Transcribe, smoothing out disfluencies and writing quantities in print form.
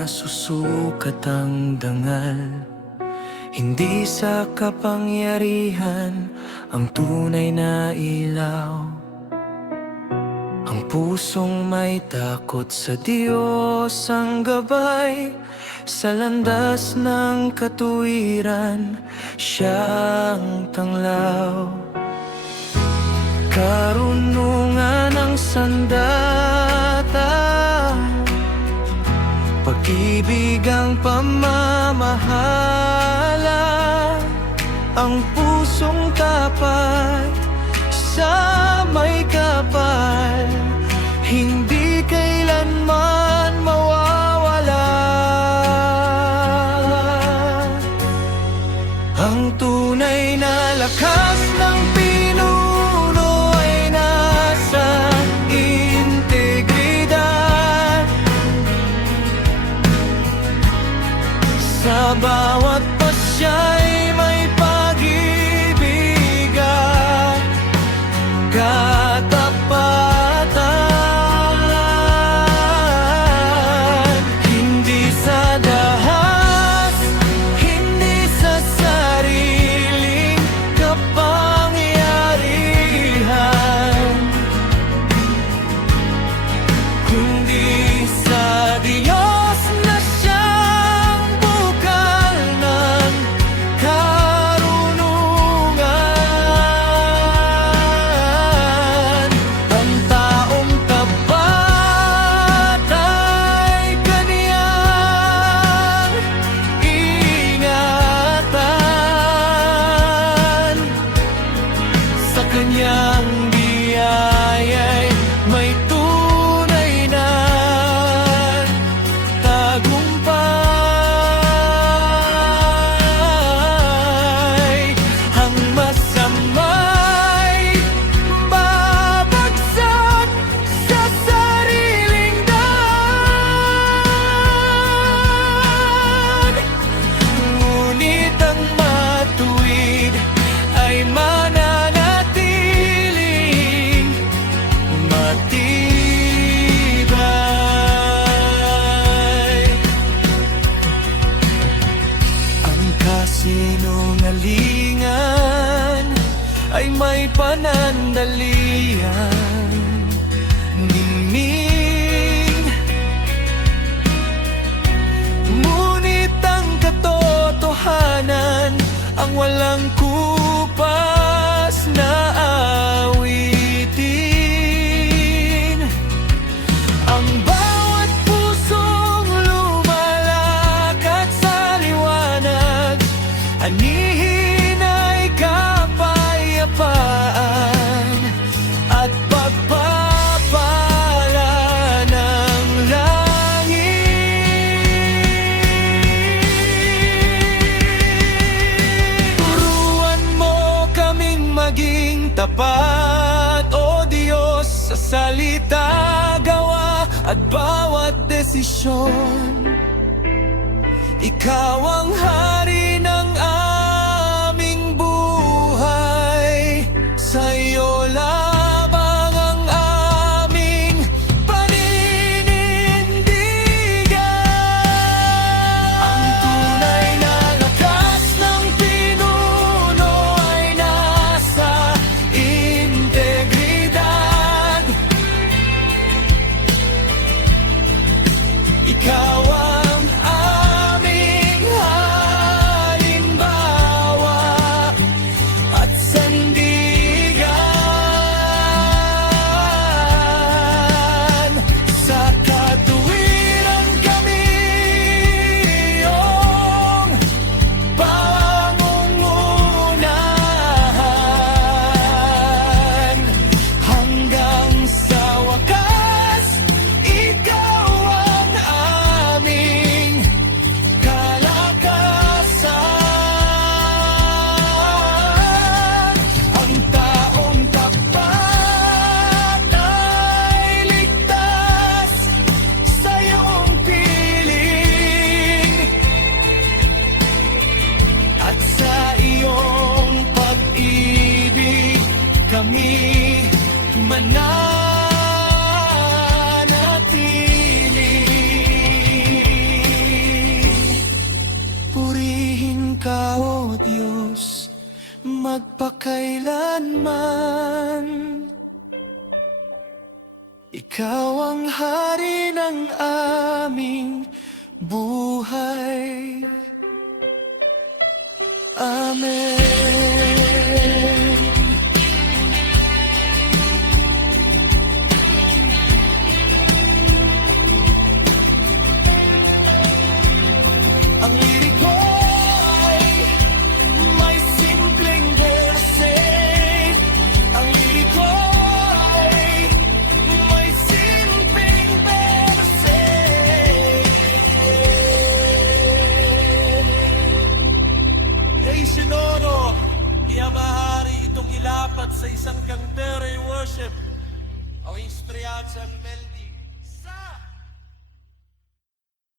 nasusukat ang dangal. Hindi sa kapangyarihan ang tunay na ilaw. Ang pusong may takot sa Diyos ang gabay. Sa landas ng katuwiran, siyang tanglaw. Karunungan ang sandata, pag-ibig ang pamamahala. Ang pusong tapat sa may kapal, hindi kailanman mawawala. Ang tunay na lakas ng pinuno ay nasa integridad. Sa bawat pasya'y may pag-ibig at katapatan. Hindi sa dahas, hindi sa sariling kapangyarihan, kundi sa Diyos na siyang bukal ng karunungan. Ang taong tapat ay kaniyang ingatan. Sa kanyang biyaya'y may tunay na tagumpay. Ang masama'y babagsak sa sariling daan, ngunit ang matuwid ay mananatiling matibay. Ang kasinungalingan ay may panandalian. Ningning, ngunit ang katotohanan ang walang kupas na awitin. Ang bawat pusong lumalakad sa liwanag, anihin ay kapayapaan at pagpapala ng langit. Turuan mo kaming maging tapat, O Diyos, sa salita, gawa at bawat desisyon. Ikaw ang hari ng aming buhay, sa'yo lamang ang aming paninindigan. Ang tunay na lakas ng pinuno ay nasa integridad. Ikaw ang aming halimbawa at sandigan. Sa katuwiran kami iyong pangungunahan. Hanggang sa wakas, ikaw ang aming Ikaw ang hari ng aming buhay. Amen. Ang liriko ay may simpleng verse. Ang liriko ay may simpleng verse. Hey, Sinoro, iyamahari itong ilapat sa isang kangtere worship. Ang instruyat sa melody.